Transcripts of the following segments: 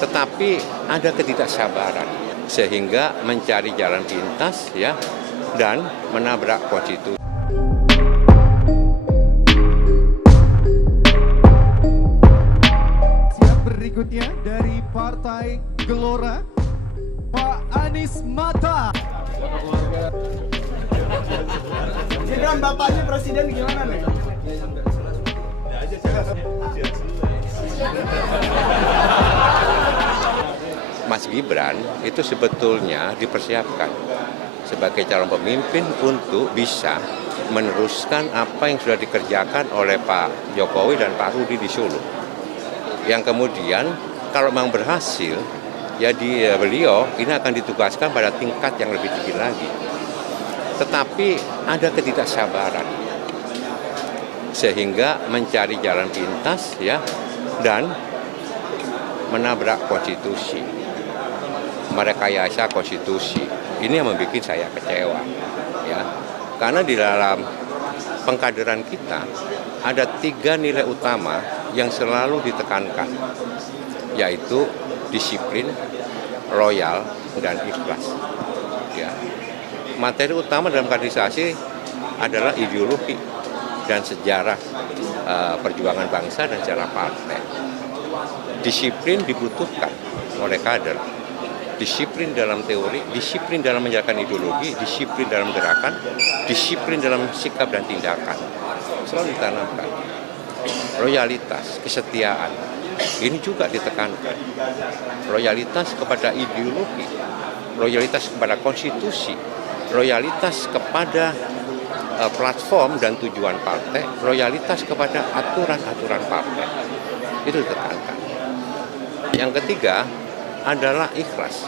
Tetapi ada ketidaksabaran sehingga mencari jalan pintas ya dan menabrak konstitusi. Berikutnya dari Partai Gelora, Pak Anies Mata. Gibran, bapaknya presiden gimana nih? Mas Gibran itu sebetulnya dipersiapkan sebagai calon pemimpin untuk bisa meneruskan apa yang sudah dikerjakan oleh Pak Jokowi dan Pak Rudi di Solo. Yang kemudian kalau memang berhasil, ya beliau ini akan ditugaskan pada tingkat yang lebih tinggi lagi. Tetapi ada ketidaksabaran sehingga mencari jalan pintas ya dan menabrak konstitusi, merekayasa konstitusi. Ini yang membuat saya kecewa ya. Karena di dalam pengkaderan kita ada 3 nilai utama yang selalu ditekankan, yaitu disiplin, loyal, dan ikhlas. Ya. Materi utama dalam kaderisasi adalah ideologi dan sejarah perjuangan bangsa dan sejarah partai. Disiplin dibutuhkan oleh kader. Disiplin dalam teori, disiplin dalam menjalankan ideologi, disiplin dalam gerakan, disiplin dalam sikap dan tindakan. Selalu ditanamkan. Loyalitas, kesetiaan, ini juga ditekankan. Loyalitas kepada ideologi, loyalitas kepada konstitusi, loyalitas kepada platform dan tujuan partai, loyalitas kepada aturan-aturan partai. Itu ditekankan. Yang ketiga adalah ikhlas.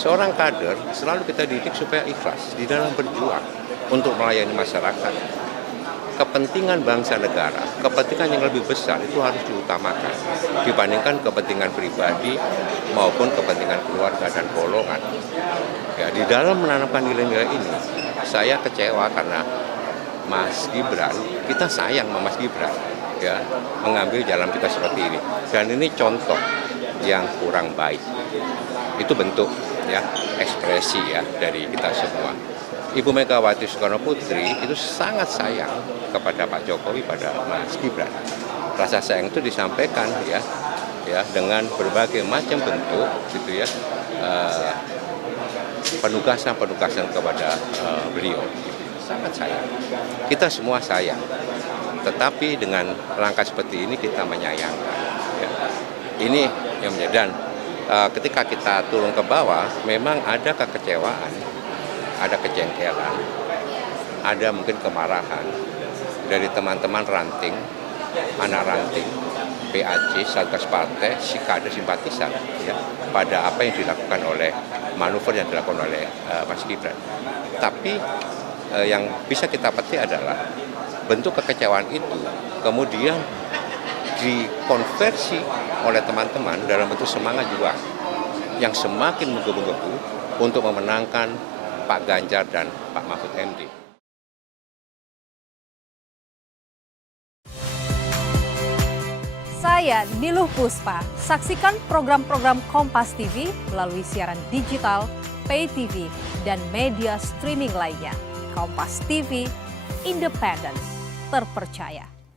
Seorang kader selalu kita didik supaya ikhlas di dalam berjuang untuk melayani masyarakat. Kepentingan bangsa negara, kepentingan yang lebih besar itu harus diutamakan dibandingkan kepentingan pribadi maupun kepentingan keluarga dan golongan. Ya, di dalam menanamkan nilai-nilai ini, saya kecewa karena Mas Gibran, kita sayang sama Mas Gibran, ya, mengambil jalan kita seperti ini. Dan ini contoh yang kurang baik. Itu bentuk ya ekspresi ya dari kita semua. Ibu Megawati Soekarno Putri itu sangat sayang kepada Pak Jokowi, pada Mas Gibran. Rasa sayang itu disampaikan ya dengan berbagai macam bentuk gitu ya, penugasan kepada beliau. Sangat sayang. Kita semua sayang. Tetapi dengan langkah seperti ini kita menyayangkan. Ya. Ini yang menjadi, dan ketika kita turun ke bawah memang ada kekecewaan, ada kejengkelan, ada mungkin kemarahan dari teman-teman ranting, anak ranting, PAC, Satgas Partai, si kader simpatisan ya, pada apa yang dilakukan oleh manuver yang dilakukan oleh Mas Gibran. Tapi yang bisa kita petik adalah bentuk kekecewaan itu kemudian dikonversi oleh teman-teman dalam bentuk semangat juga yang semakin menggebu-gebu untuk memenangkan Pak Ganjar dan Pak Mahfud MD. Saya Niluh Puspa. Saksikan program-program Kompas TV melalui siaran digital, pay TV, dan media streaming lainnya. Kompas TV, independen, terpercaya.